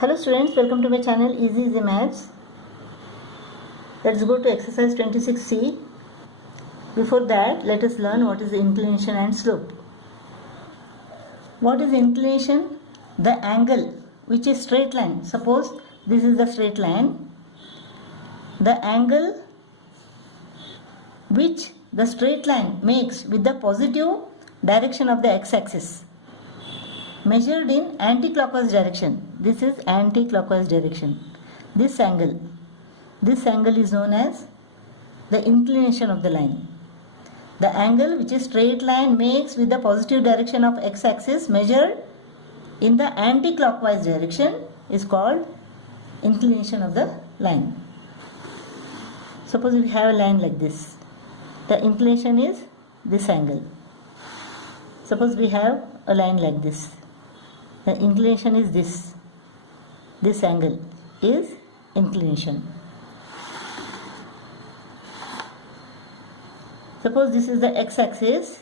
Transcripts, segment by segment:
Hello students, welcome to my channel Easy Maths. Let's go to exercise 26C. Before that, let us learn what is the inclination and slope. What is inclination? The angle which is straight line. Suppose this is the straight line. The angle which the straight line makes with the positive direction of the x-axis, measured in anti-clockwise direction. This is anti-clockwise direction. This angle is known as the inclination of the line. The angle which a straight line makes with the positive direction of x-axis measured in the anti-clockwise direction is called inclination of the line. Suppose we have a line like this. The inclination is this angle. Suppose we have a line like this. The inclination is this. This angle is inclination. Suppose this is the x-axis.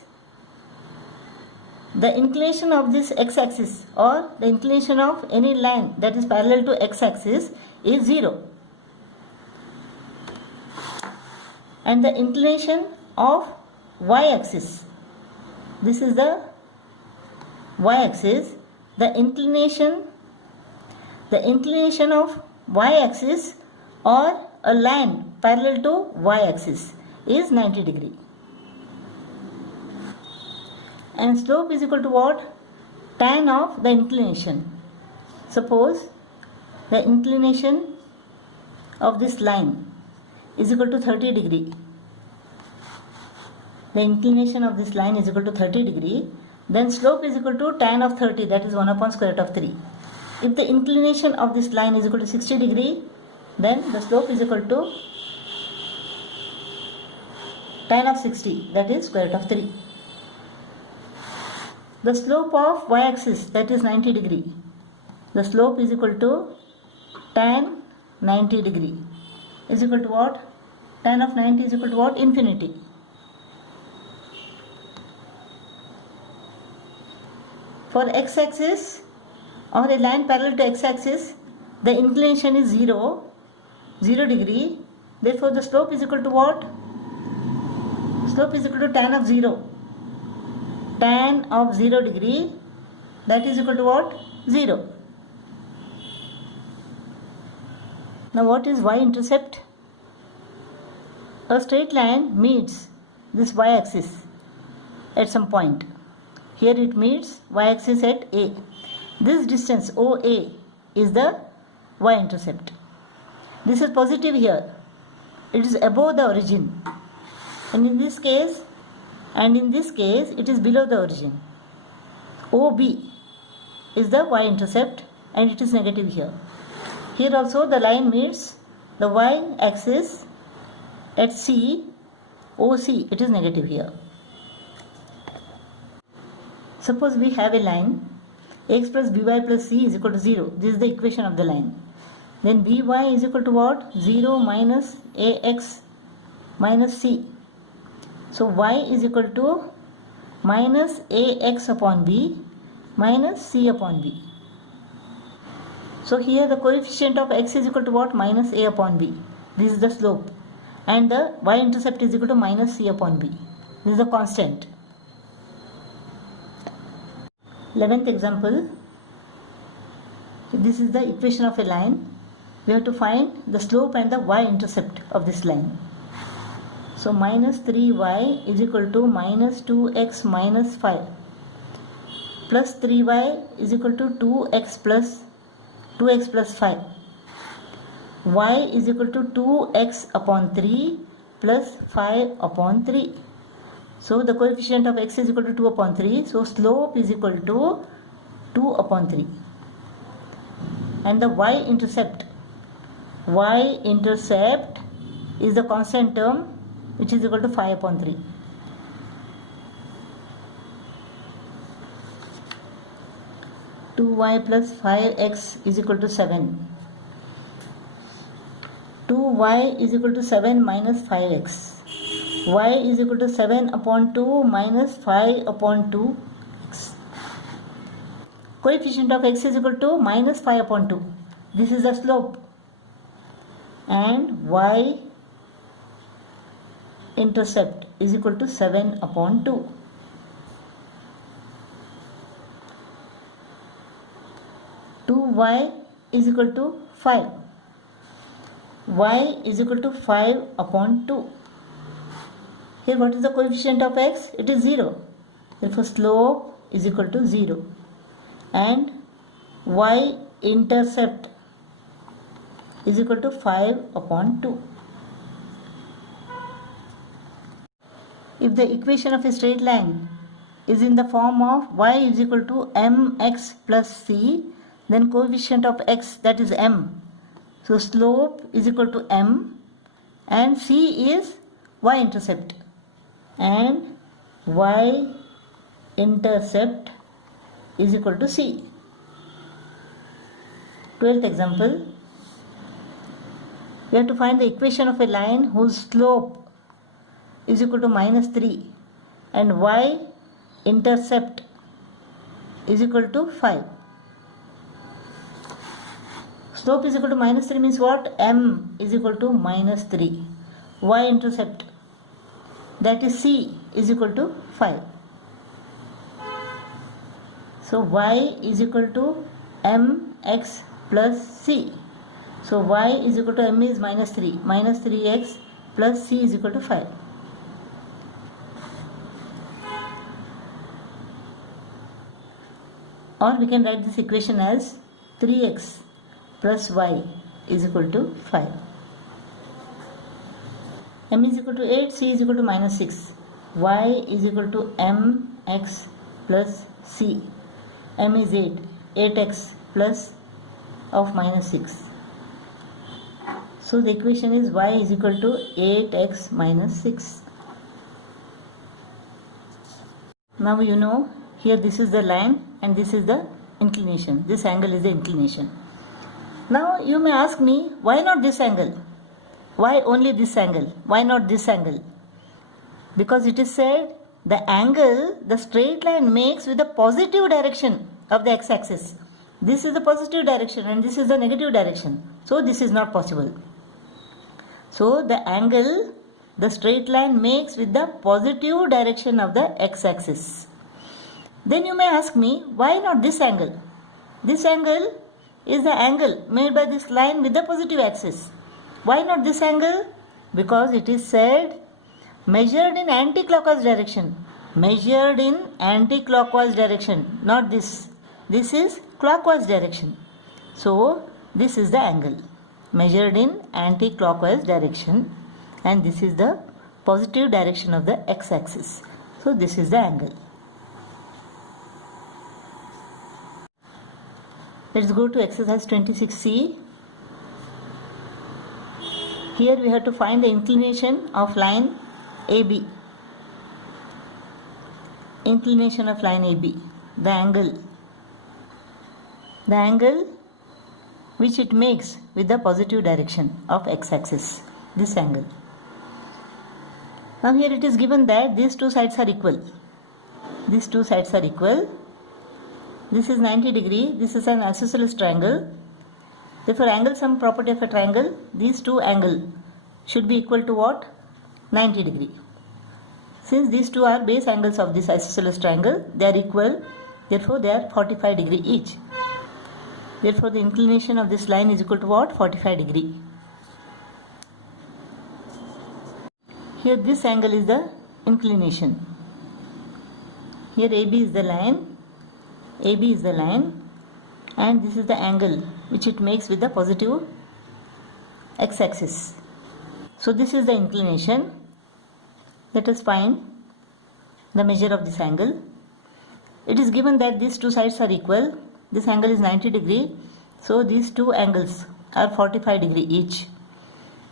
The inclination of this x-axis or the inclination of any line that is parallel to x-axis is 0. And the inclination of y-axis, this is the y-axis, the inclination of y-axis or a line parallel to y-axis is 90 degree. And slope is equal to what? Tan of the inclination. Suppose the inclination of this line is equal to 30 degree. The inclination of this line is equal to 30 degree. Then slope is equal to tan of 30, that is 1 upon square root of 3. If the inclination of this line is equal to 60 degree, then the slope is equal to tan of 60, that is square root of 3. The slope of y-axis, that is 90 degree. The slope is equal to tan 90 degree is equal to what? Tan of 90 is equal to what? Infinity. For x-axis or a line parallel to x-axis, the inclination is 0 degree. Therefore, the slope is equal to what? Slope is equal to tan of 0. Tan of 0 degree, that is equal to what? 0. Now, what is y-intercept? A straight line meets this y-axis at some point. Here it meets y-axis at A. This distance OA is the y-intercept. This is positive here. It is above the origin. And in this case, it is below the origin. OB is the y-intercept and it is negative here. Here also the line meets the y-axis at C, OC, it is negative here. Suppose we have a line x plus by plus c is equal to 0. This is the equation of the line. Then by is equal to what? 0 minus ax minus c. So y is equal to minus ax upon b minus c upon b. So here the coefficient of x is equal to what? Minus a upon b. This is the slope. And the y-intercept is equal to minus c upon b. This is the constant. 11th example. This is the equation of a line. We have to find the slope and the y-intercept of this line. So minus 3y is equal to minus 2x minus 5 plus 3y is equal to 2x plus 5. Y is equal to 2x upon 3 plus 5 upon 3. So the coefficient of x is equal to 2 upon 3. So slope is equal to 2 upon 3. And the y-intercept is the constant term which is equal to 5 upon 3. Two y plus 5x is equal to 7. 2y is equal to 7 minus 5x. Y is equal to 7 upon 2 minus 5 upon 2x. Coefficient of x is equal to minus 5 upon 2. this is the slope, and y intercept is equal to 7 upon 2. Y is equal to 5. Y is equal to 5 upon 2. Here what is the coefficient of x? It is 0. Therefore slope is equal to 0. And y intercept is equal to 5 upon 2. If the equation of a straight line is in the form of y is equal to mx plus c, then coefficient of x, that is m. So slope is equal to m, and c is y intercept, and y intercept is equal to c. 12th example. We have to find the equation of a line whose slope is equal to -3 and y intercept is equal to 5. Slope is equal to -3 means what? M is equal to -3. Y intercept, that is c, is equal to 5. So y is equal to mx plus c. So y is equal to m is -3. -3x plus c is equal to 5. Or we can write this equation as 3x plus y is equal to 5. M is equal to 8, c is equal to -6. Y is equal to mx plus c. M is 8. 8x plus of -6. So the equation is y is equal to 8x minus 6. Now you know, here this is the line and this is the inclination. This angle is the inclination. Now you may ask me, why not this angle? Why only this angle? Why not this angle? Because it is said the angle the straight line makes with the positive direction of the x-axis. This is the positive direction and this is the negative direction. So this is not possible. So the angle the straight line makes with the positive direction of the x-axis. Then you may ask me, why not this angle? This angle is the angle made by this line with the positive axis. Why not this angle? Because it is said measured in anti-clockwise direction. Measured in anti-clockwise direction, not this. This is clockwise direction. So this is the angle measured in anti-clockwise direction, and this is the positive direction of the x-axis. So this is the angle. Let's go to exercise 26C. Here we have to find the inclination of line AB. Inclination of line AB. The angle which it makes with the positive direction of x-axis. This angle. Now here it is given that these two sides are equal. These two sides are equal. This is 90 degree. This is an isosceles triangle. Therefore, angle sum property of a triangle, these two angles should be equal to what? 90 degree. Since these two are base angles of this isosceles triangle, they are equal. Therefore, they are 45 degree each. Therefore, the inclination of this line is equal to what? 45 degree. Here, this angle is the inclination. Here, AB is the line. AB is the line, and this is the angle which it makes with the positive x-axis. So this is the inclination. Let us find the measure of this angle. It is given that these two sides are equal. This angle is 90 degree. So these two angles are 45 degree each.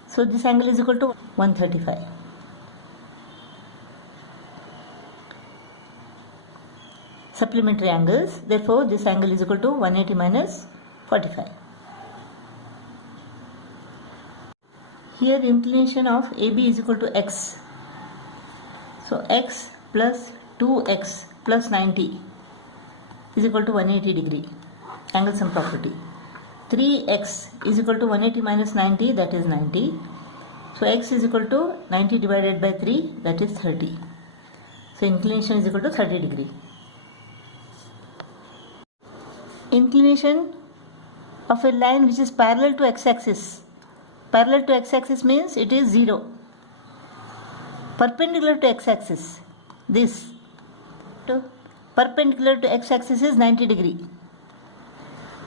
So this angle is equal to 135. Supplementary angles. Therefore, this angle is equal to 180 minus 45. Here, inclination of AB is equal to x. So, x plus 2x plus 90 is equal to 180 degree. Angle sum property. 3x is equal to 180 minus 90, that is 90. So x is equal to 90 divided by 3, that is 30. So inclination is equal to 30 degree. Inclination of a line which is parallel to x-axis. Parallel to x-axis means it is 0. Perpendicular to x-axis, this perpendicular to x-axis is 90 degree.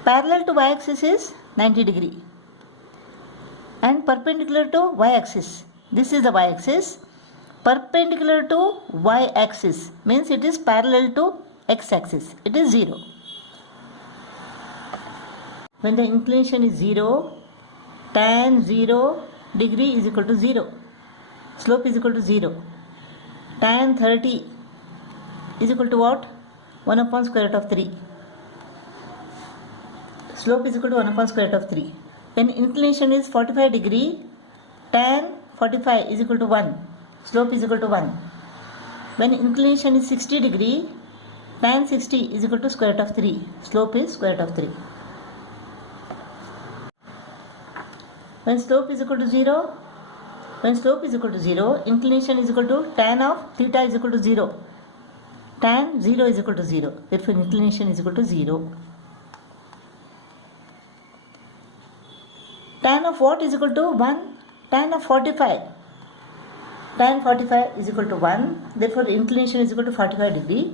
Parallel to y-axis is 90 degree. And perpendicular to y-axis, this is the y-axis. Perpendicular to y-axis means it is parallel to x-axis, it is 0. When the inclination is 0, tan 0 degree is equal to 0. Slope is equal to 0. Tan 30 is equal to what? 1 upon square root of 3. Slope is equal to 1 upon square root of 3. When inclination is 45 degree, tan 45 is equal to 1. Slope is equal to 1. When inclination is 60 degree, tan 60 is equal to square root of 3. Slope is square root of 3. When slope is equal to 0, inclination is equal to tan of theta is equal to 0. Tan 0 is equal to 0. Therefore, inclination is equal to 0. Tan of what is equal to 1? Tan of 45. Tan 45 is equal to 1. Therefore, inclination is equal to 45 degree.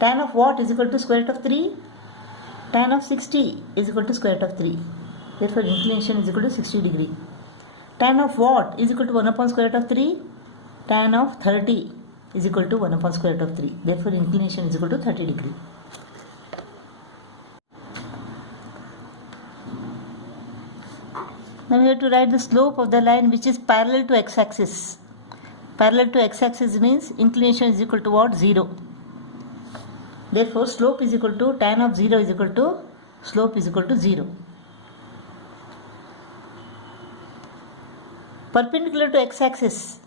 Tan of what is equal to square root of 3? Tan of 60 is equal to square root of 3. Therefore, inclination is equal to 60 degree. Tan of what is equal to 1 upon square root of 3? Tan of 30 is equal to 1 upon square root of 3. Therefore, inclination is equal to 30 degree. Now we have to write the slope of the line which is parallel to x-axis. Parallel to x-axis means inclination is equal to what? 0. Therefore, slope is equal to tan of 0 is equal to slope is equal to 0. Perpendicular to x-axis.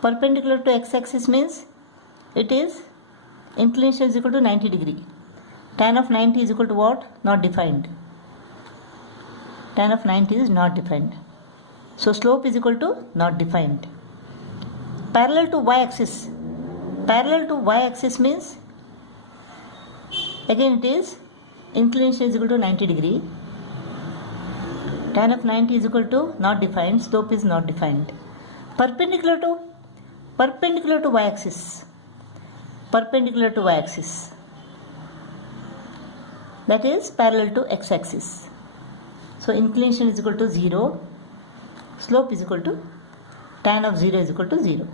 Perpendicular to x-axis means it is inclination is equal to 90 degree. Tan of 90 is equal to what? Not defined. Tan of 90 is not defined. So slope is equal to not defined. Parallel to y-axis. Parallel to y-axis means again it is inclination is equal to 90 degree. Tan of 90 is equal to not defined. Slope is not defined. Perpendicular to y-axis. Perpendicular to y-axis. That is parallel to x-axis. So inclination is equal to 0. Slope is equal to tan of 0 is equal to 0.